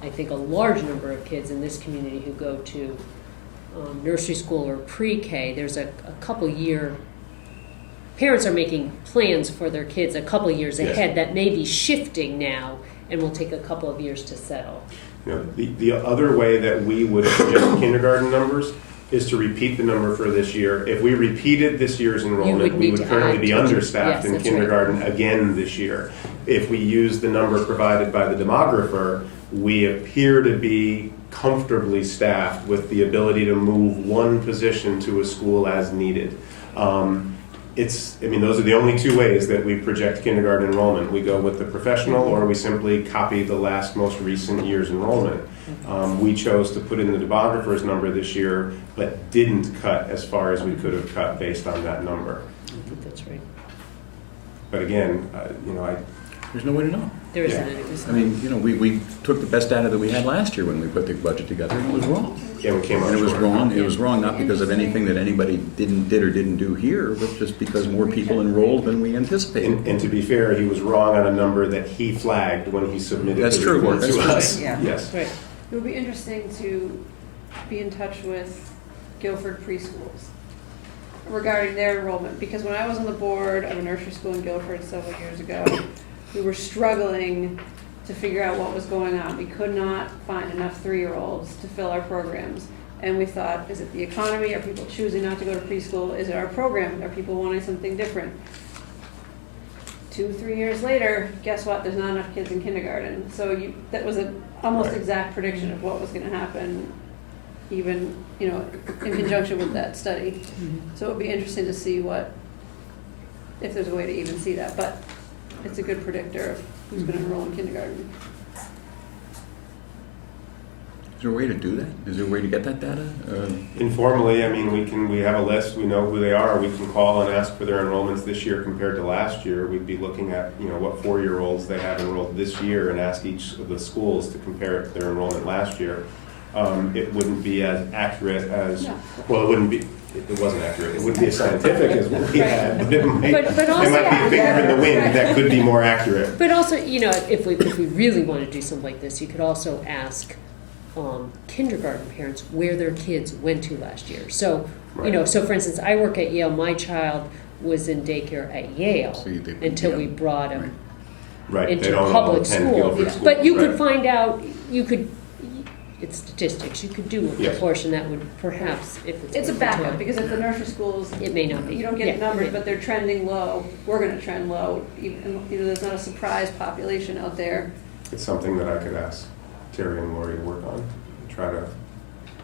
I think a large number of kids in this community who go to nursery school or pre-K, there's a couple year. Parents are making plans for their kids a couple years ahead that may be shifting now and will take a couple of years to settle. You know, the other way that we would project kindergarten numbers is to repeat the number for this year. If we repeated this year's enrollment, we would currently be understaffed in kindergarten again this year. If we use the number provided by the demographer, we appear to be comfortably staffed with the ability to move 1 position to a school as needed. Those are the only 2 ways that we project kindergarten enrollment. We go with the professional, or we simply copy the most recent year's enrollment. We chose to put in the demographer's number this year, but didn't cut as far as we could have cut based on that number. I think that's right. But again, There's no way to know. There isn't. I mean, we took the best data that we had last year when we put the budget together, and it was wrong. Yeah, we came out And it was short. wrong. It was wrong not because of anything that anybody did or didn't do here, but just because more people enrolled than we anticipated. And to be fair, he was wrong on a number that he flagged when he submitted That's the true. report That's to true. us. Yeah. Yes. Right. It would be interesting to be in touch with Guilford preschools regarding their enrollment, because when I was on the board of a nursery school in Guilford several years ago, we were struggling to figure out what was going on. We could not find enough 3-year-olds to fill our programs. And we thought, is it the economy? Are people choosing not to go to preschool? Is it our program? Are people wanting something different? 2-3 years later, guess what? There's not enough kids in kindergarten. So that was an almost exact prediction of what was going to happen, even in conjunction with that study. So it would be interesting to see if there's a way to even see that. But it's a good predictor of who's going to enroll in kindergarten. Is there a way to do that? Is there a way to get that data? Informally, we have a list, we know who they are, we can call and ask for their enrollments this year compared to last year. We'd be looking at, what 4-year-olds they have enrolled this year and ask each of the schools to compare it to their enrollment last year. It wouldn't be as accurate as, it wasn't accurate. It wouldn't be as scientific as what we had, but it might be a finger in the wind that could be more accurate. But also, if we really want to do something like this, you could also ask kindergarten parents where their kids went to last year. So, so for instance, I work at Yale. My child was in daycare at Yale until we brought him into public school. But you could find out, it's statistics. You could do a proportion that would perhaps, if it's a backup, because if the nursery schools, it may not be. You don't get numbers, but they're trending low. We're going to trend low. Even there's not a surprise population out there. It's something that I could ask Terry and Lori to work on, and try to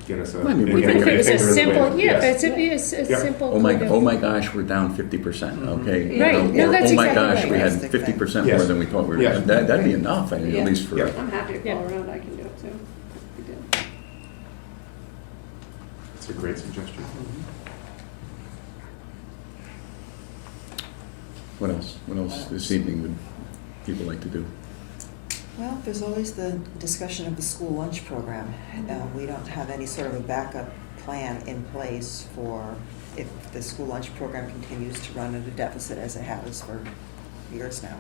get us a. I mean, again, If it was I a think there is way- simple, yeah, yes. if it's a Yep. simple. Oh my, kind of- oh my gosh, we're down 50%, okay? Right. No, that's Oh my exactly gosh, right. we had Realistic 50% thing. more than we thought we were, Yes. that'd be enough, I mean, Yeah. at least for. Yeah. I'm happy to Yeah. call around, I can do it too. We did. It's a great suggestion. What else? What else this evening would people like to do? Well, there's always the discussion of the school lunch program. We don't have any sort of a backup plan in place for if the school lunch program continues to run at a deficit as it has for years now.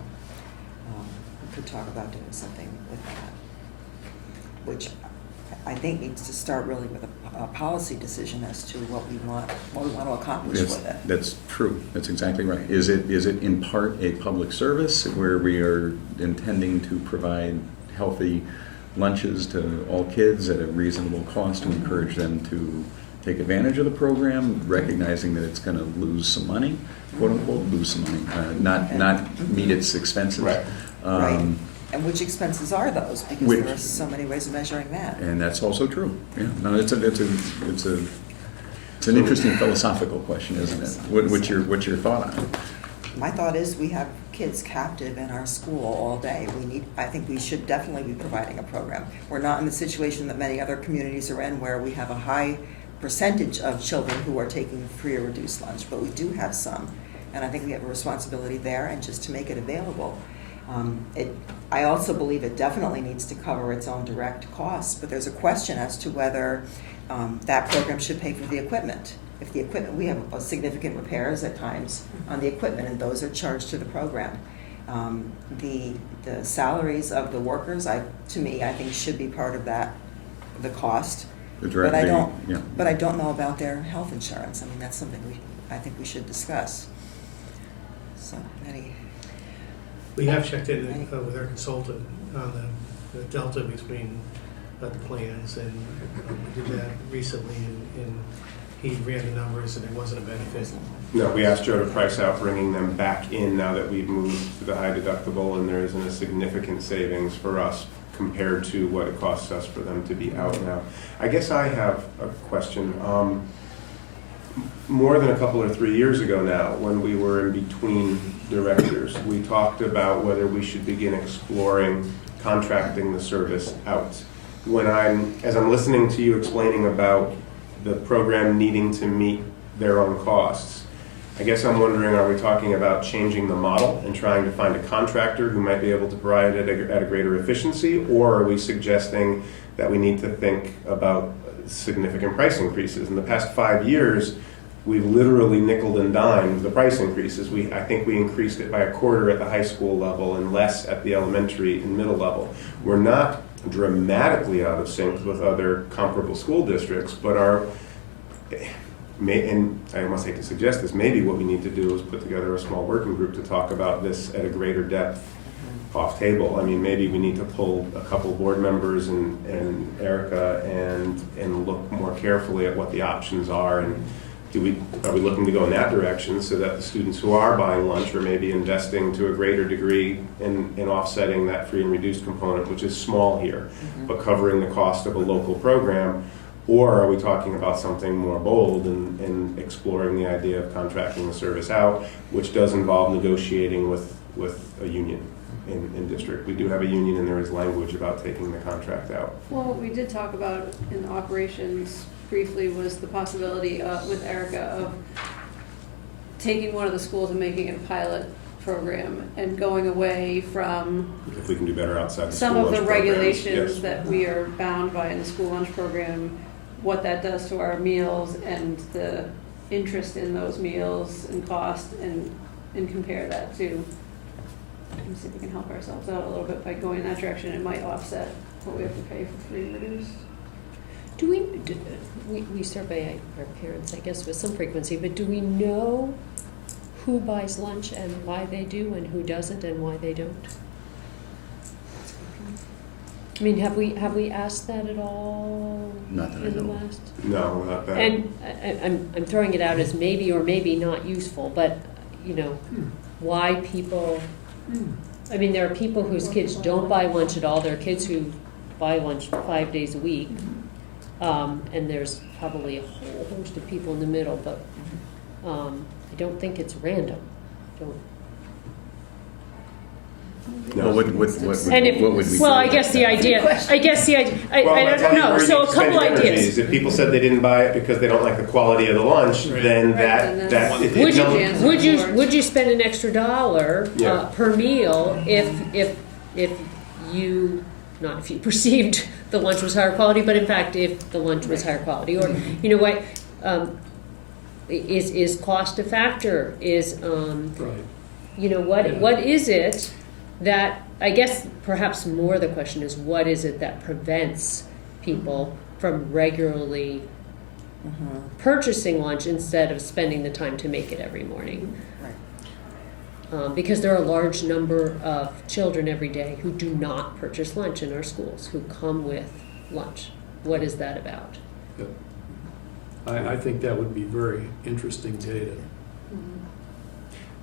We could talk about doing something with that, which I think needs to start really with a policy decision as to what we want to accomplish with it. That's true, that's exactly right. Is it in part a public service where we are intending to provide healthy lunches to all kids at a reasonable cost to encourage them to take advantage of the program, recognizing that it's going to lose some money, quote unquote, lose some money, not meet its expenses. Right. Right. And which expenses are those? Because Which- there are so many ways of measuring that. And that's also true. Yeah, no, it's an interesting philosophical question, isn't it? What's your thought on it? My thought is we have kids captive in our school all day. I think we should definitely be providing a program. We're not in the situation that many other communities are in where we have a high percentage of children who are taking free or reduced lunch, but we do have some. And I think we have a responsibility there and just to make it available. I also believe it definitely needs to cover its own direct costs, but there's a question as to whether that program should pay for the equipment. If the equipment, we have significant repairs at times on the equipment, and those are charged to the program. The salaries of the workers, to me, I think should be part of that, the cost. But I don't know about their health insurance. I mean, that's something I think we should discuss. So, We have checked in with our consultant on the delta between the plans, and we did that recently, and he ran the numbers, and it wasn't a benefit. No, we asked Joe to price out bringing them back in now that we've moved to the high deductible, and there isn't a significant savings for us compared to what it costs us for them to be out now. I guess I have a question. More than a couple or 3 years ago now, when we were in between directors, we talked about whether we should begin exploring contracting the service out. As I'm listening to you explaining about the program needing to meet their own costs, I guess I'm wondering, are we talking about changing the model and trying to find a contractor who might be able to provide it at a greater efficiency, or are we suggesting that we need to think about significant price increases? In the past 5 years, we've literally nickeled and dimed the price increases. I think we increased it by a quarter at the high school level and less at the elementary and middle level. We're not dramatically out of sync with other comparable school districts, but and I almost hate to suggest this, maybe what we need to do is put together a small working group to talk about this at a greater depth off table. I mean, maybe we need to pull a couple board members and Erica and look more carefully at what the options are, and are we looking to go in that direction so that the students who are buying lunch are maybe investing to a greater degree in offsetting that free and reduced component, which is small here, but covering the cost of a local program? Or are we talking about something more bold and exploring the idea of contracting the service out, which does involve negotiating with a union in district? We do have a union, and there is language about taking the contract out. Well, what we did talk about in operations briefly was the possibility with Erica of taking one of the schools and making it a pilot program and going away from If we can do better outside the some school of the lunch programs, regulations yes. that we are bound by in the school lunch program, what that does to our meals and the interest in those meals and cost, and compare that to, and see if we can help ourselves out a little bit by going in that direction. It might offset what we have to pay for free and reduced. We survey our parents, I guess, with some frequency, but do we know who buys lunch and why they do, and who doesn't and why they don't? I mean, have we asked that at all Not that I in the know. last? No, not that. And I'm throwing it out as maybe or maybe not useful, but, why people, I mean, there are people whose kids don't buy lunch at all. There are kids who buy lunch 5 days a week. and there's probably a whole host of people in the middle, but I don't think it's random. Don't. Well, what And would we? well, I do guess about the that? idea, Well, I that's don't how you know, really so a spend couple your energies. ideas. If people said they didn't buy it because they don't like the quality of the lunch, then Right, that, then it Would tells- would you spend an extra $1 Yeah. per meal if you, not if you perceived the lunch was higher quality, but in fact if the lunch was higher quality, or you know what, is cost a factor? Is Right. you know what Yeah. what is it that, I guess perhaps more the question is, what is it that prevents people from regularly purchasing lunch instead of spending the time to make it every morning? Right. Because there are a large number of children every day who do not purchase lunch in our schools, who come with lunch. What is that about? I think that would be very interesting data.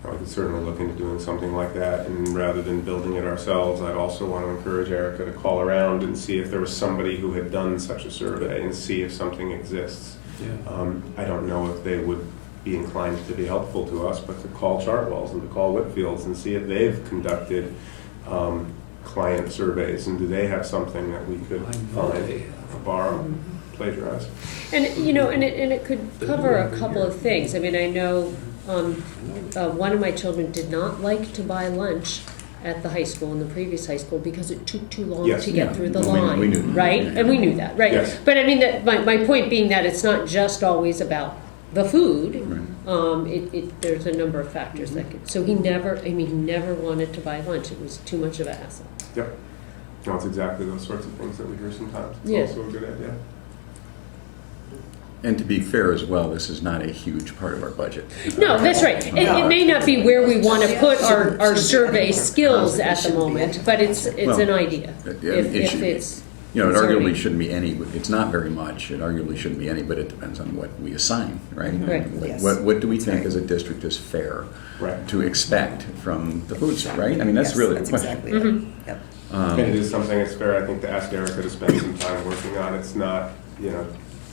I could certainly look into doing something like that, and rather than building it ourselves, I'd also want to encourage Erica to call around and see if there was somebody who had done such a survey and see if something exists. Yeah. I don't know if they would be inclined to be helpful to us, but to call Chartwells and to call Whitfields and see if they've conducted client surveys, and do they have something that we could I know find, they have. borrow, plagiarize. And you know, and it could cover a couple of things. I mean, I know one of my children did not like to buy lunch at the high school, in the previous high school, because it took too long Yes. to get Yeah. through the Well, line, we knew. right? And we knew that, right? Yes. But I mean, that my point being that it's not just always about the food. Right. There's a number of factors that could. So he never wanted to buy lunch. It was too much of a hassle. Yep. No, it's exactly those sorts of things that we hear sometimes. It's Yeah. also a good idea. And to be fair as well, this is not a huge part of our budget. No, that's right. It may not be where we want to put our survey skills at the moment, but it's Well, an idea. it If should- it's You know, it concerning. arguably shouldn't be any, it's not very much, it arguably shouldn't be any, but it depends on what we assign, right? Right. Yes. What do we think as a district is fair Right. to expect from the food store, right? I mean, that's Yes, really the that's question. exactly it. Mhm. Yep. And it is something that's fair, I think, to ask Erica to spend some time working on. It's not,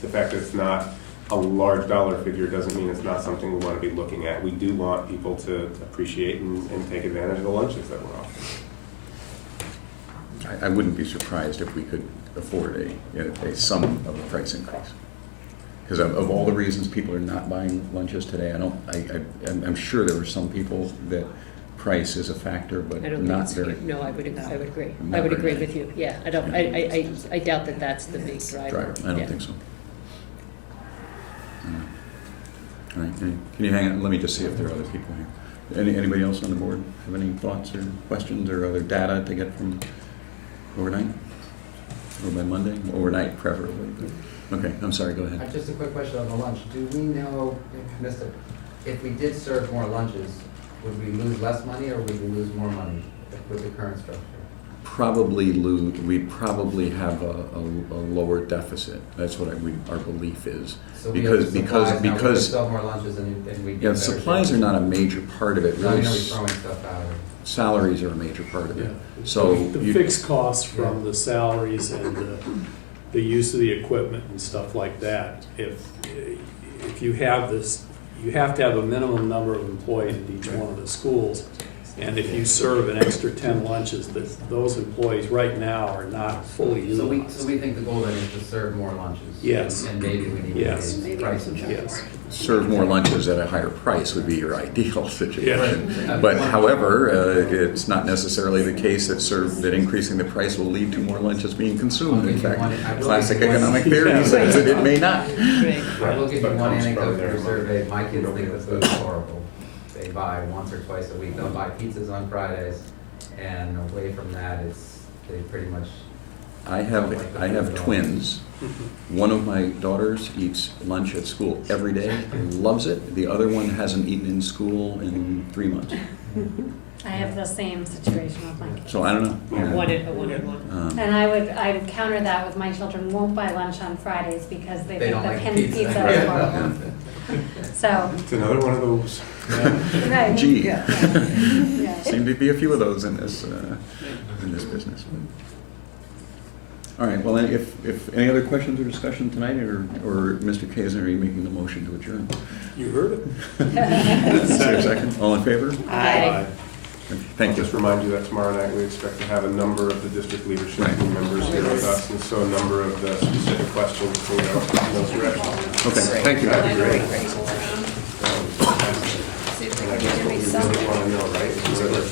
the fact that it's not a large dollar figure doesn't mean it's not something we want to be looking at. We do want people to appreciate and take advantage of the lunches that we're offering. I wouldn't be surprised if we could afford a sum of a price increase. Because of all the reasons people are not buying lunches today, I'm sure there are some people that price is a factor, but I don't think not it's, very. no, I would agree. Not I very would agree many. with you. Yeah, I don't, I doubt that that's the big driver. I don't Yeah. think so. All right, can you hang on? Let me just see if there are other people here. Anybody else on the board have any thoughts or questions or other data to get from overnight? Or by Monday? Overnight preferably. Okay, I'm sorry, go ahead. Just a quick question on the lunch. Do we know, I missed it, if we did serve more lunches, would we lose less money or would we lose more money with the current structure? We probably have a lower deficit. That's what our belief is. So we have the supplies, now we could Because sell more lunches and we get yeah, better supplies are service. not a major part of it. No, Really, we know we're throwing stuff out. salaries are a major part of Yeah. it. So The you- fixed costs from the salaries and the use of the equipment and stuff like that, if you have this, you have to have a minimum number of employees at each one of the schools. And if you serve an extra 10 lunches, those employees right now are not fully So utilized. we think the goal then is to serve more lunches? Yes. And maybe we need to Yes. raise prices. Yes. serve more lunches at a higher price would be your ideal situation. Yeah. But however, it's not necessarily the case that increasing the price will lead to more lunches being consumed. In fact, classic economic theory says that it may not. I will give you one comes from anecdote their from a survey. My kids Nobody think the knows food is that. horrible. They buy once or twice a week. They'll buy pizzas on Fridays, and away from that, they pretty much. I have twins. One of my daughters eats lunch at school every day, loves it. The other one hasn't eaten in school in 3 months. I have the same situation with my kids. So I don't know. A one and one. And I would counter that with my children won't buy lunch on Fridays because they think don't the like pin pizza. pizza is horrible. So, It's another one of those. right. Gee, Yeah. seem to be a few of those in this business. All right, well, then if any other questions or discussion tonight, or Mr. Kazin, are you making the motion to adjourn? You heard it. Is there a second? All in favor? Aye. Thank I'll you. just remind you that tomorrow night we expect to have a number of the district leadership Right. team members here with us, and so a number of the specific questions can go in those directions. Okay, thank you. That'd be great. See if we And I can guess give what me we something. really want to know, right, is whether